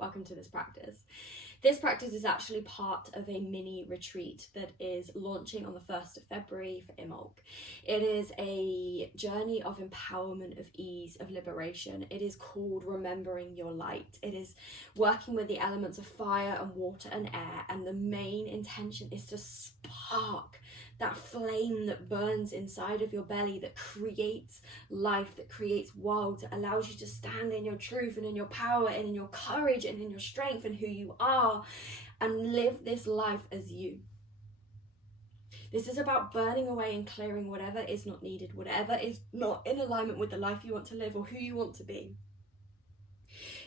welcome to this practice. This practice is actually part of a mini retreat that is launching on the 1st of February for Imolc. It is a journey of empowerment, of ease, of liberation. It is called Remembering Your Light. It is working with the elements of fire and water and air, and the main intention is to spark that flame that burns inside of your belly, that creates life, that creates world, that allows you to stand in your truth and in your power and in your courage and in your strength and who you are, and live this life as you. This is about burning away and clearing whatever is not needed, whatever is not in alignment with the life you want to live or who you want to be.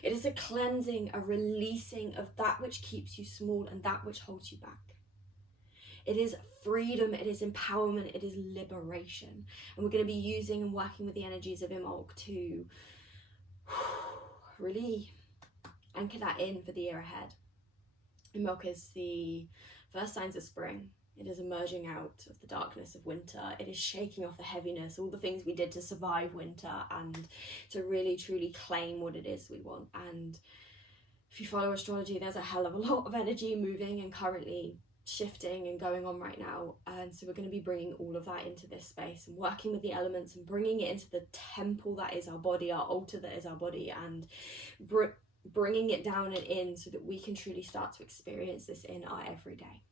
It is a cleansing, a releasing of that which keeps you small and that which holds you back. It is freedom, it is empowerment, it is liberation. And we're going to be using and working with the energies of Imolc to really anchor that in for the year ahead. Imolc is the first signs of spring. It is emerging out of the darkness of winter. It is shaking off the heaviness, all the things we did to survive winter, and to really truly claim what it is we want. And if you follow astrology, there's a hell of a lot of energy moving and currently shifting and going on right now, and so we're going to be bringing all of that into this space and working with the elements and bringing it into the temple that is our body, our altar that is our body, and bringing it down and in so that we can truly start to experience this in our everyday.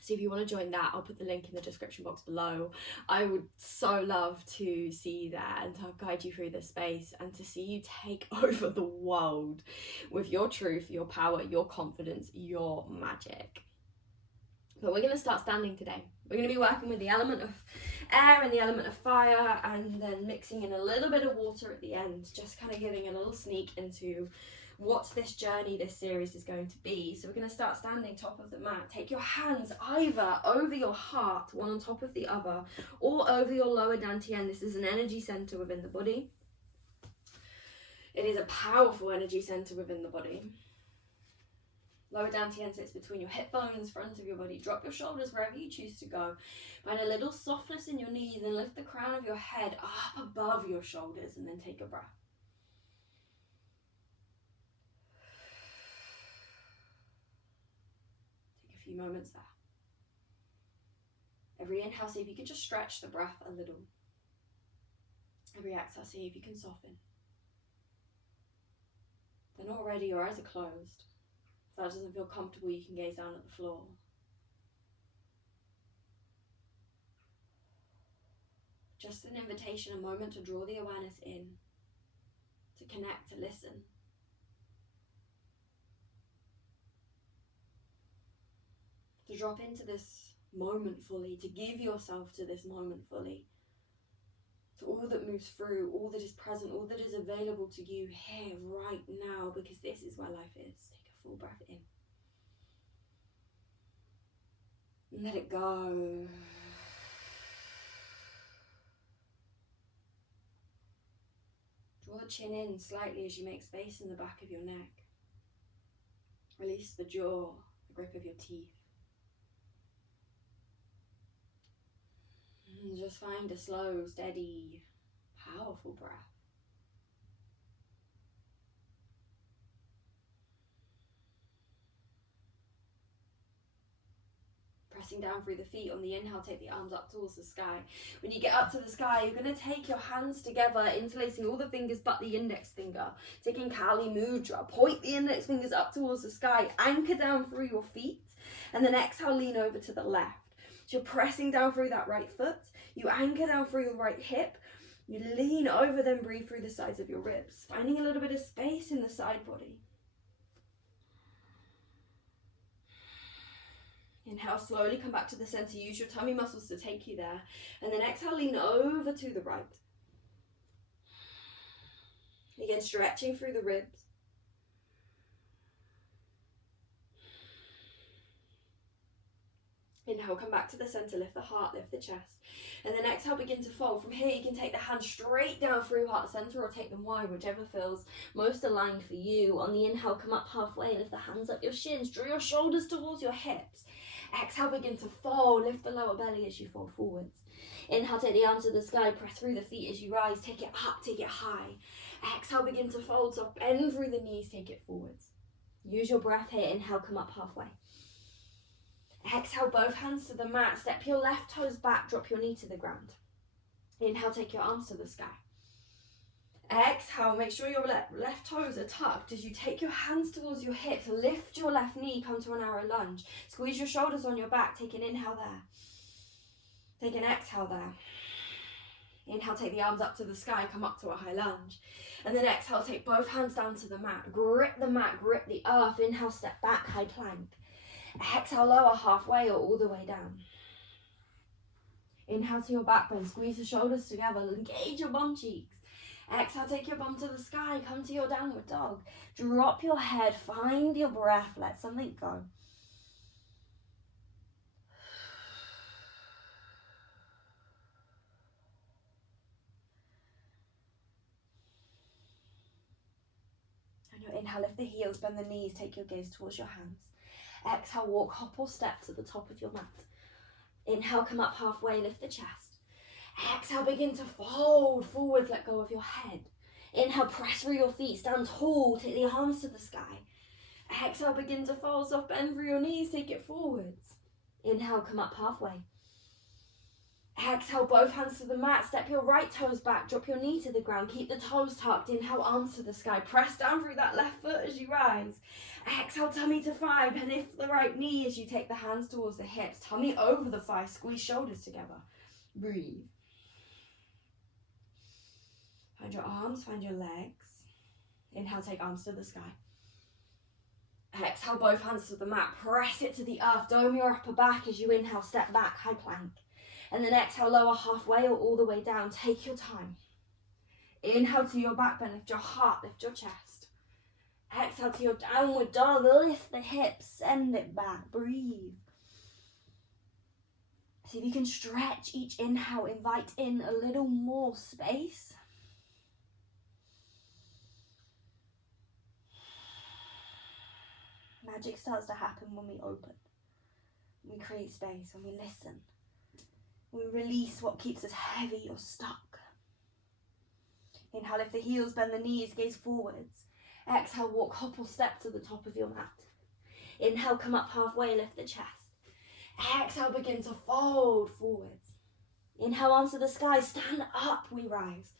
So if you want to join that, I'll put the link in the description box below. I would so love to see you there and to guide you through this space and to see you take over the world with your truth, your power, your confidence, your magic. But we're going to start standing today. We're going to be working with the element of air and the element of fire, and then mixing in a little bit of water at the end, just kind of giving a little sneak into what this journey, this series is going to be. So we're going to start standing top of the mat. Take your hands either over your heart, one on top of the other, or over your lower dantian. This is an energy center within the body. It is a powerful energy center within the body. Lower dantian sits between your hip bones, front of your body. Drop your shoulders wherever you choose to go. Find a little softness in your knees and lift the crown of your head up above your shoulders, and then take a breath. Take a few moments there. Every inhale, see if you can just stretch the breath a little. Every exhale, see if you can soften. If they're not ready, your eyes are closed. If that doesn't feel comfortable, you can gaze down at the floor. Just an invitation, a moment to draw the awareness in, to connect, to listen. To drop into this moment fully, to give yourself to this moment fully. To all that moves through, all that is present, all that is available to you here, right now, because this is where life is. Take a full breath in. And let it go. Draw the chin in slightly as you make space in the back of your neck. Release the jaw, the grip of your teeth. And just find a slow, steady, powerful breath. Pressing down through the feet. On the inhale, take the arms up towards the sky. When you get up to the sky, you're going to take your hands together, interlacing all the fingers but the index finger. Taking Kali Mudra. Point the index fingers up towards the sky. Anchor down through your feet. And then exhale, lean over to the left. So you're pressing down through that right foot. You anchor down through your right hip. You lean over, then breathe through the sides of your ribs. Finding a little bit of space in the side body. Inhale, slowly come back to the center. Use your tummy muscles to take you there. And then exhale, lean over to the right. Again, stretching through the ribs. Inhale, come back to the center, lift the heart, lift the chest. And then exhale, begin to fold. From here, you can take the hands straight down through heart center or take them wide, whichever feels most aligned for you. On the inhale, come up halfway, lift the hands up your shins, draw your shoulders towards your hips. Exhale, begin to fold, lift the lower belly as you fold forwards. Inhale, take the arms to the sky, press through the feet as you rise, take it up, take it high. Exhale, begin to fold soft, bend through the knees, take it forwards. Use your breath here. Inhale, come up halfway. Exhale, both hands to the mat. Step your left toes back, drop your knee to the ground. Inhale, take your arms to the sky. Exhale, make sure your left toes are tucked as you take your hands towards your hips. Lift your left knee, come to an arrow lunge. Squeeze your shoulders on your back, take an inhale there. Take an exhale there. Inhale, take the arms up to the sky, come up to a high lunge. And then exhale, take both hands down to the mat. Grip the mat, grip the earth. Inhale, step back, high plank. Exhale, lower halfway or all the way down. Inhale to your back bend, squeeze the shoulders together, engage your bum cheeks. Exhale, take your bum to the sky, come to your downward dog. Drop your head, find your breath, let something go. On your inhale, lift the heels, bend the knees, take your gaze towards your hands. Exhale, walk, hop or step to the top of your mat. Inhale, come up halfway, lift the chest. Exhale, begin to fold forwards, let go of your head. Inhale, press through your feet, stand tall, take the arms to the sky. Exhale, begin to fold, soft bend through your knees, take it forwards. Inhale, come up halfway. Exhale, both hands to the mat, step your right toes back, drop your knee to the ground, keep the toes tucked. Inhale, arms to the sky, press down through that left foot as you rise. Exhale, tummy to thigh, and lift the right knee as you take the hands towards the hips, tummy over the thigh, squeeze shoulders together. Breathe. Find your arms, find your legs. Inhale, take arms to the sky. Exhale, both hands to the mat, press it to the earth, dome your upper back as you inhale, step back, high plank. And then exhale, lower halfway or all the way down, take your time. Inhale to your back bend, lift your heart, lift your chest. Exhale to your downward dog, lift the hips, send it back, breathe. See if you can stretch each inhale, invite in a little more space. Magic starts to happen when we open, when we create space, when we listen. We release what keeps us heavy or stuck. Inhale, lift the heels, bend the knees, gaze forwards. Exhale, walk, hop or step to the top of your mat. Inhale, come up halfway, lift the chest. Exhale, begin to fold forwards. Inhale, arms to the sky, stand up, we rise.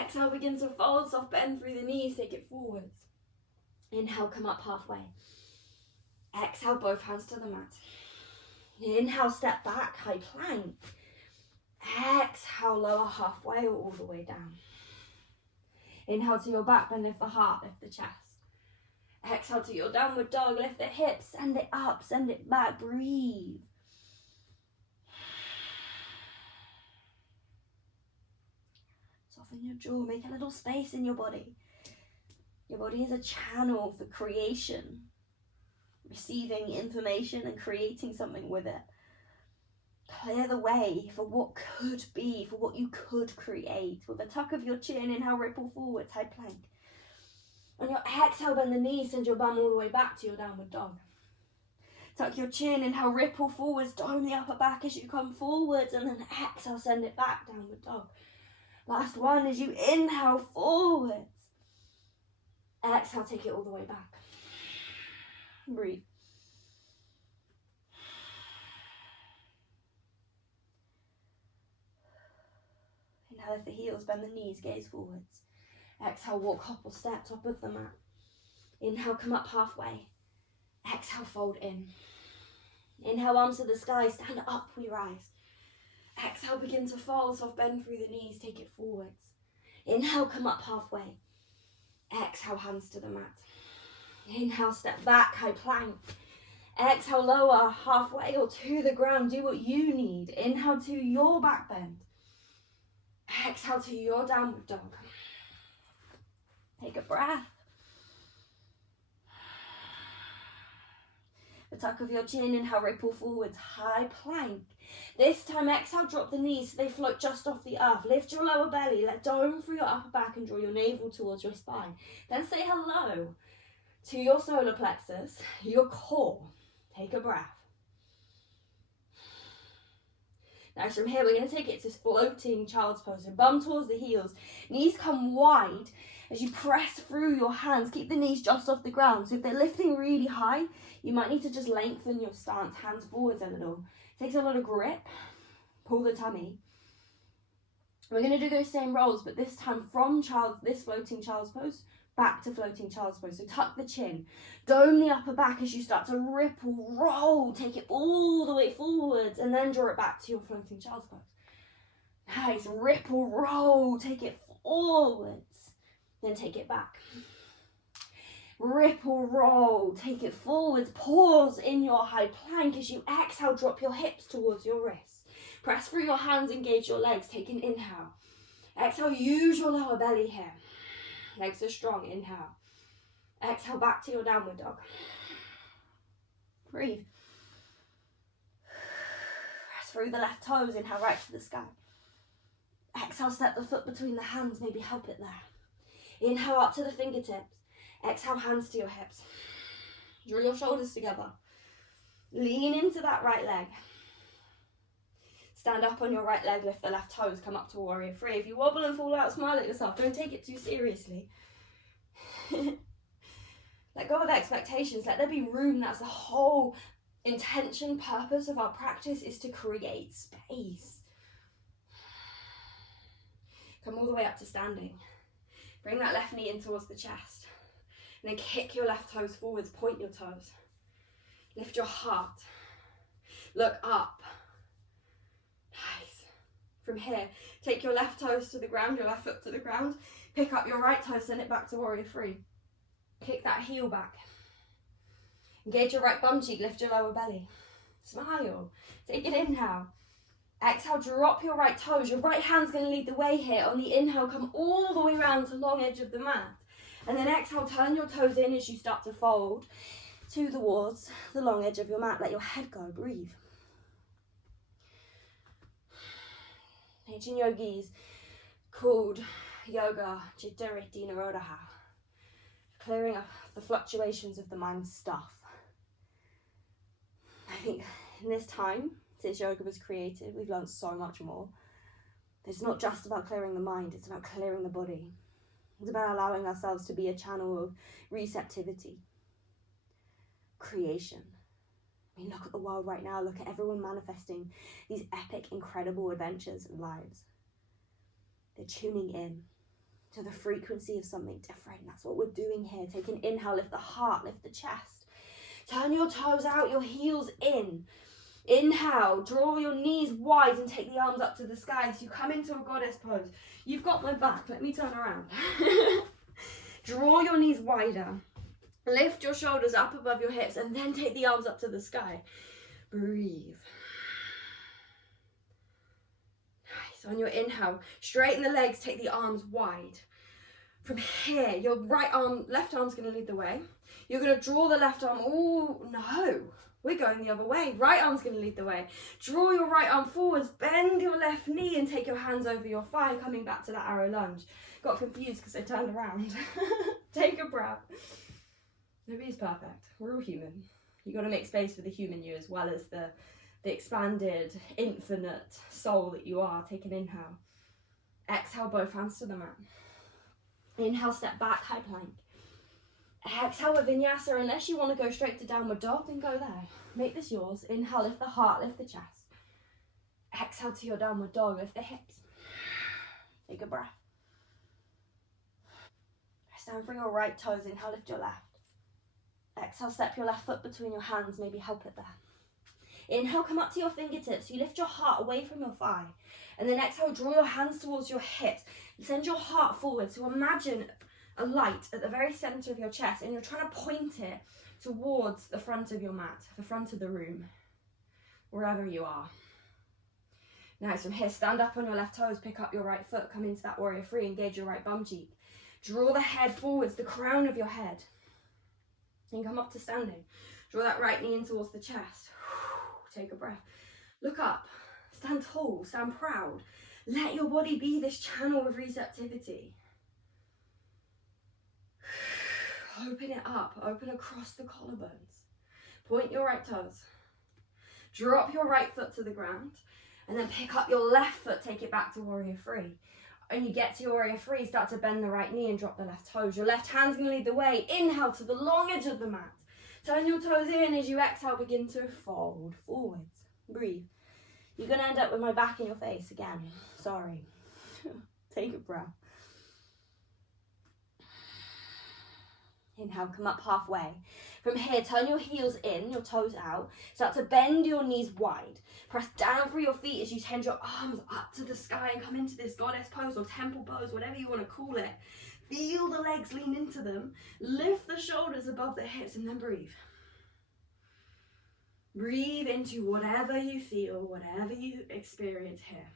Exhale, begin to fold, soft bend through the knees, take it forwards. Inhale, come up halfway. Exhale, both hands to the mat. Inhale, step back, high plank. Exhale, lower halfway or all the way down. Inhale to your back bend, lift the heart, lift the chest. Exhale to your downward dog, lift the hips, send it up, send it back, breathe. Soften your jaw, make a little space in your body. Your body is a channel for creation, receiving information and creating something with it. Clear the way for what could be, for what you could create. With a tuck of your chin, inhale, ripple forwards, high plank. On your exhale, bend the knees, send your bum all the way back to your downward dog. Tuck your chin, inhale, ripple forwards, dome the upper back as you come forwards, and then exhale, send it back, downward dog. Last one as you inhale forwards. Exhale, take it all the way back. Breathe. Inhale, lift the heels, bend the knees, gaze forwards. Exhale, walk, hop or step, top of the mat. Inhale, come up halfway. Exhale, fold in. Inhale, arms to the sky, stand up, we rise. Exhale, begin to fold, soft bend through the knees, take it forwards. Inhale, come up halfway. Exhale, hands to the mat. Inhale, step back, high plank. Exhale, lower halfway or to the ground. Do what you need. Inhale to your back bend. Exhale to your downward dog. Take a breath. The tuck of your chin, inhale, ripple forwards, high plank. This time, exhale, drop the knees so they float just off the earth. Lift your lower belly, let dome through your upper back and draw your navel towards your spine. Then say hello to your solar plexus, your core. Take a breath. Now from here, we're going to take it to floating child's pose. So bum towards the heels. Knees come wide as you press through your hands. Keep the knees just off the ground. So if they're lifting really high, you might need to just lengthen your stance, hands forwards a little. Takes a lot of grip. Pull the tummy. We're going to do those same rolls, but this time from this floating child's pose back to floating child's pose. So tuck the chin, dome the upper back as you start to ripple, roll, take it all the way forwards, and then draw it back to your floating child's pose. Nice, ripple, roll, take it forwards, then take it back. Ripple, roll, take it forwards, pause in your high plank. As you exhale, drop your hips towards your wrists. Press through your hands, engage your legs, take an inhale. Exhale, use your lower belly here. Legs are strong, inhale. Exhale, back to your downward dog. Breathe. Press through the left toes, inhale right to the sky. Exhale, step the foot between the hands, maybe help it there. Inhale up to the fingertips. Exhale, hands to your hips. Draw your shoulders together. Lean into that right leg. Stand up on your right leg, lift the left toes, come up to warrior three. If you wobble and fall out, smile at yourself. Don't take it too seriously. Let go of expectations. Let there be room. That's the whole intention, purpose of our practice, is to create space. Come all the way up to standing. Bring that left knee in towards the chest. And then kick your left toes forwards, point your toes. Lift your heart. Look up. Nice. From here, take your left toes to the ground, your left foot to the ground. Pick up your right toe, send it back to warrior three. Kick that heel back. Engage your right bum cheek, lift your lower belly. Smile. Take an inhale. Exhale, drop your right toes. Your right hand's going to lead the way here. On the inhale, come all the way around to long edge of the mat. And then exhale, turn your toes in as you start to fold towards the long edge of your mat. Let your head go. Breathe. Ancient yogis called yoga Chitta Vritti Nirodha, clearing up the fluctuations of the mind stuff. I think in this time, since yoga was created, we've learned so much more. It's not just about clearing the mind, it's about clearing the body. It's about allowing ourselves to be a channel of receptivity, creation. I mean, look at the world right now. Look at everyone manifesting these epic, incredible adventures and lives. They're tuning in to the frequency of something different. That's what we're doing here. Take an inhale, lift the heart, lift the chest. Turn your toes out, your heels in. Inhale, draw your knees wide and take the arms up to the sky as you come into a goddess pose. You've got my back. Let me turn around. Draw your knees wider. Lift your shoulders up above your hips and then take the arms up to the sky. Breathe. Nice. On your inhale, straighten the legs, take the arms wide. From here, your left arm's going to lead the way. You're going to draw the left arm. Oh, no. We're going the other way. Right arm's going to lead the way. Draw your right arm forwards, bend your left knee and take your hands over your thigh, coming back to that arrow lunge. Got confused because I turned around. Take a breath. Nobody's perfect. We're all human. You got to make space for the human you as well as the expanded, infinite soul that you are. Take an inhale. Exhale, both hands to the mat. Inhale, step back, high plank. Exhale with Vinyasa. Unless you want to go straight to downward dog, then go there. Make this yours. Inhale, lift the heart, lift the chest. Exhale to your downward dog, lift the hips. Take a breath. Stand for your right toes. Inhale, lift your left. Exhale, step your left foot between your hands, maybe help it there. Inhale, come up to your fingertips. You lift your heart away from your thigh. And then exhale, draw your hands towards your hips. Send your heart forward. So imagine a light at the very center of your chest and you're trying to point it towards the front of your mat, the front of the room, wherever you are. Nice. From here, stand up on your left toes, pick up your right foot, come into that warrior three, engage your right bum cheek. Draw the head forwards, the crown of your head. And come up to standing. Draw that right knee in towards the chest. Take a breath. Look up. Stand tall. Stand proud. Let your body be this channel of receptivity. Open it up. Open across the collarbones. Point your right toes. Drop your right foot to the ground. And then pick up your left foot, take it back to warrior three. When you get to your warrior three, start to bend the right knee and drop the left toes. Your left hand's going to lead the way. Inhale to the long edge of the mat. Turn your toes in. As you exhale, begin to fold forwards. Breathe. You're going to end up with my back in your face again. Sorry. Take a breath. Inhale, come up halfway. From here, turn your heels in, your toes out. Start to bend your knees wide. Press down through your feet as you tend your arms up to the sky and come into this goddess pose or temple pose, whatever you want to call it. Feel the legs lean into them. Lift the shoulders above the hips and then breathe. Breathe into whatever you feel, whatever you experience here.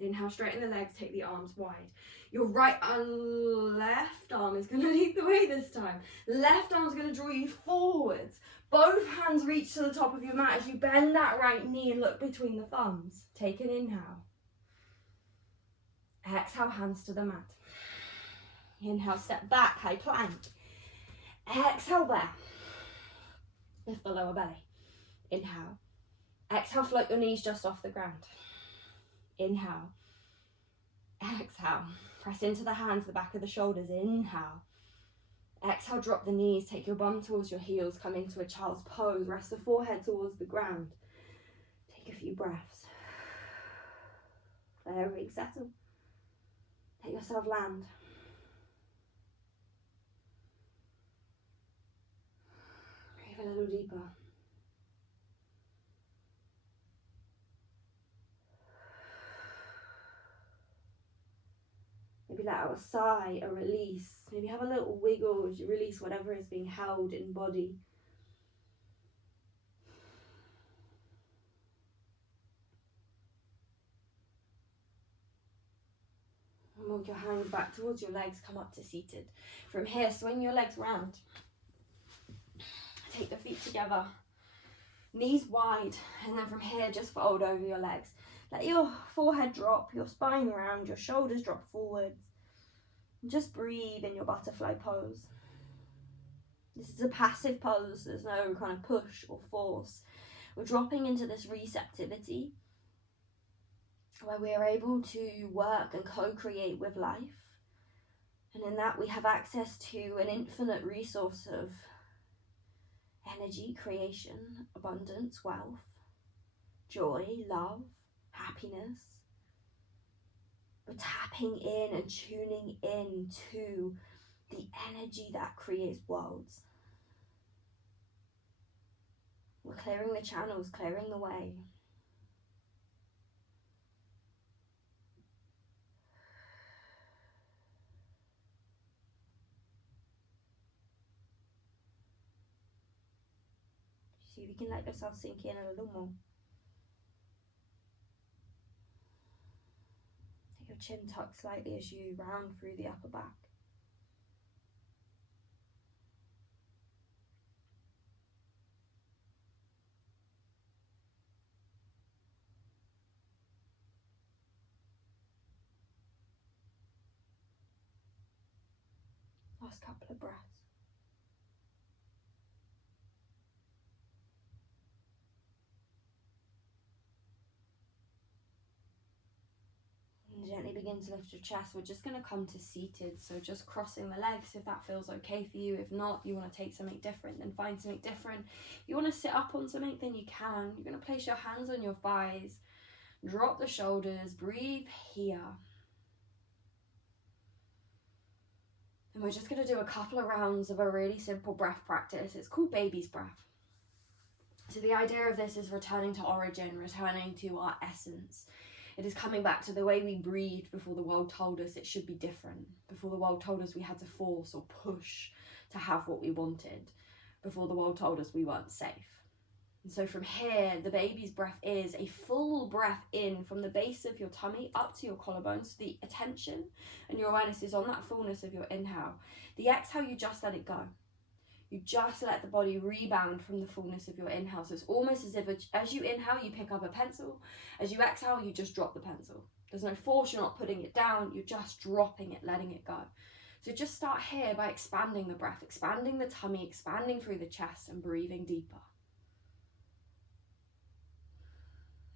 Inhale, straighten the legs, take the arms wide. Your right and left arm is going to lead the way this time. Left arm is going to draw you forwards. Both hands reach to the top of your mat as you bend that right knee and look between the thumbs. Take an inhale. Exhale, hands to the mat. Inhale, step back, high plank. Exhale there. Lift the lower belly. Inhale. Exhale, float your knees just off the ground. Inhale. Exhale. Press into the hands, the back of the shoulders. Inhale. Exhale, drop the knees. Take your bum towards your heels. Come into a child's pose. Rest the forehead towards the ground. Take a few breaths. Let everything settle. Let yourself land. Breathe a little deeper. Maybe let out a sigh, a release. Maybe have a little wiggle as you release whatever is being held in body. And walk your hands back towards your legs, come up to seated. From here, swing your legs round. Take the feet together, knees wide, and then from here, just fold over your legs. Let your forehead drop, your spine round, your shoulders drop forwards. And just breathe in your butterfly pose. This is a passive pose, there's no kind of push or force. We're dropping into this receptivity where we are able to work and co-create with life. And in that we have access to an infinite resource of energy, creation, abundance, wealth, joy, love, happiness. We're tapping in and tuning in to the energy that creates worlds. We're clearing the channels, clearing the way. See if you can let yourself sink in a little more. Take your chin tucked slightly as you round through the upper back. Last couple of breaths. And gently begin to lift your chest. We're just going to come to seated, so just crossing the legs if that feels okay for you. If not, you want to take something different, then find something different. If you want to sit up on something, then you can. You're going to place your hands on your thighs, drop the shoulders, breathe here. And we're just going to do a couple of rounds of a really simple breath practice. It's called baby's breath. So the idea of this is returning to origin, returning to our essence. It is coming back to the way we breathed before the world told us it should be different. Before the world told us we had to force or push to have what we wanted. Before the world told us we weren't safe. And so from here, the baby's breath is a full breath in from the base of your tummy up to your collarbones. So the attention and your awareness is on that fullness of your inhale. The exhale, you just let it go. You just let the body rebound from the fullness of your inhale. So it's almost as if as you inhale, you pick up a pencil. As you exhale, you just drop the pencil. There's no force, you're not putting it down, you're just dropping it, letting it go. So just start here by expanding the breath, expanding the tummy, expanding through the chest and breathing deeper.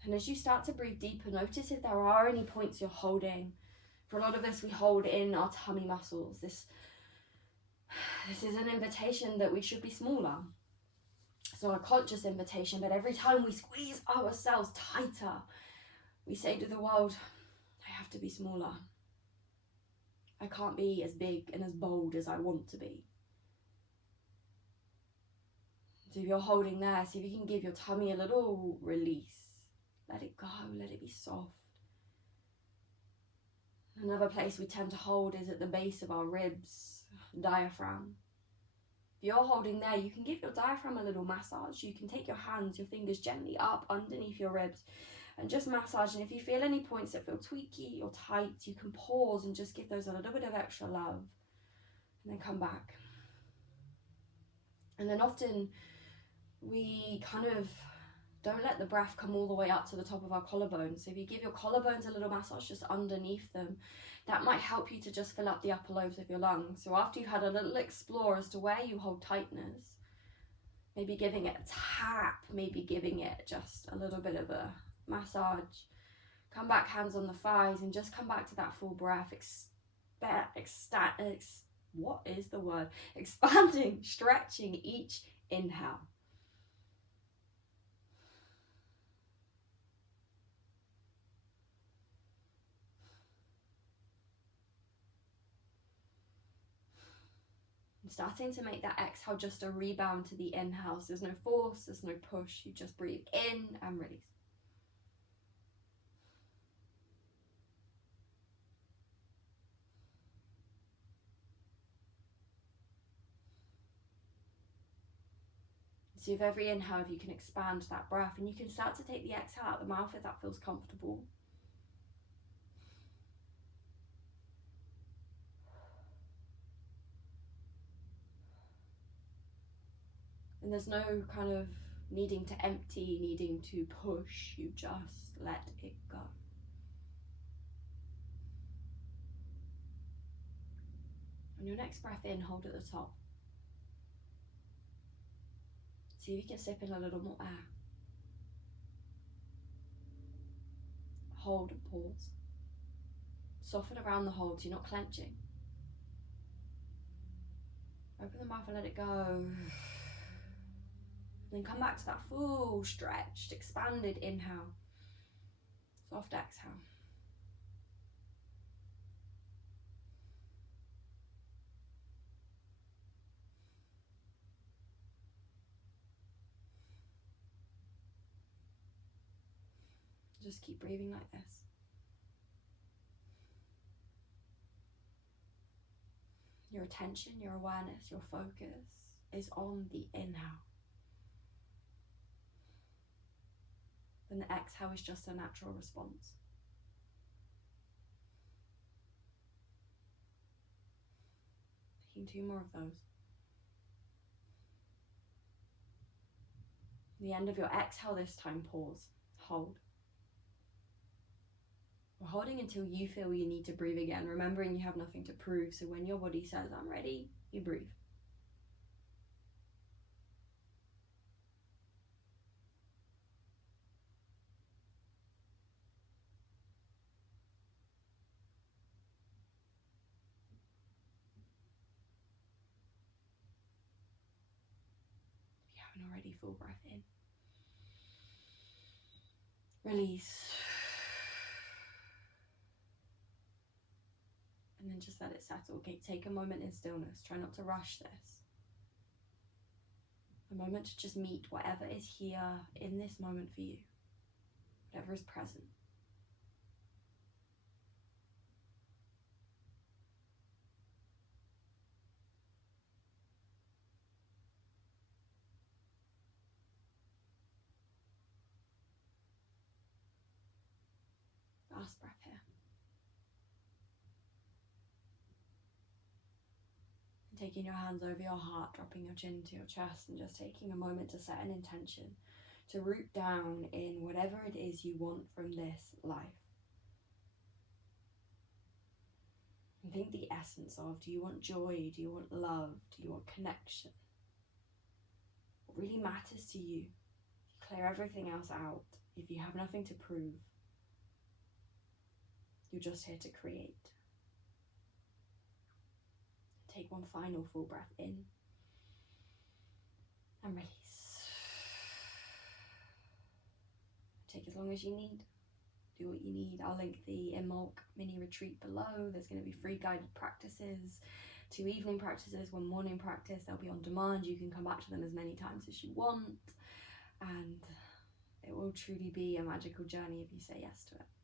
And as you start to breathe deeper, notice if there are any points you're holding. For a lot of us, we hold in our tummy muscles. This is an invitation that we should be smaller. It's not a conscious invitation, but every time we squeeze ourselves tighter, we say to the world, I have to be smaller. I can't be as big and as bold as I want to be. So if you're holding there, see if you can give your tummy a little release. Let it go, let it be soft. Another place we tend to hold is at the base of our ribs, diaphragm. If you're holding there, you can give your diaphragm a little massage. You can take your hands, your fingers gently up underneath your ribs and just massage. And if you feel any points that feel tweaky or tight, you can pause and just give those a little bit of extra love and then come back. And then often we kind of don't let the breath come all the way up to the top of our collarbones. So if you give your collarbones a little massage just underneath them, that might help you to just fill up the upper lobes of your lungs. So after you've had a little explore as to where you hold tightness, maybe giving it a tap, maybe giving it just a little bit of a massage, come back hands on the thighs and just come back to that full breath. What is the word? Expanding, stretching each inhale. I'm starting to make that exhale just a rebound to the inhale. So there's no force, there's no push. You just breathe in and release. So with every inhale, if you can expand that breath, and you can start to take the exhale out the mouth if that feels comfortable. And there's no kind of needing to empty, needing to push. You just let it go. On your next breath in, hold at the top. See if you can sip in a little more air. Hold and pause. Soften around the hold so you're not clenching. Open the mouth and let it go. Then come back to that full stretched, expanded inhale. Soft exhale. Just keep breathing like this. Your attention, your awareness, your focus is on the inhale. Then the exhale is just a natural response. Taking 2 more of those. The end of your exhale this time, pause, hold. We're holding until you feel you need to breathe again, remembering you have nothing to prove. So when your body says, I'm ready, you breathe. If you haven't already, full breath in. Release. And then just let it settle. Okay, take a moment in stillness. Try not to rush this. A moment to just meet whatever is here in this moment for you. Whatever is present. Last breath here. And taking your hands over your heart, dropping your chin to your chest, and just taking a moment to set an intention to root down in whatever it is you want from this life. And think the essence of, do you want joy? Do you want love? Do you want connection? What really matters to you? You clear everything else out. if you have nothing to prove, you're just here to create. Take one final full breath in and release. Take as long as you need. Do what you need. I'll link the Imulk mini retreat below. There's going to be free guided practices, 2 evening practices, 1 morning practice. They'll be on demand. You can come back to them as many times as you want, and it will truly be a magical journey if you say yes to it.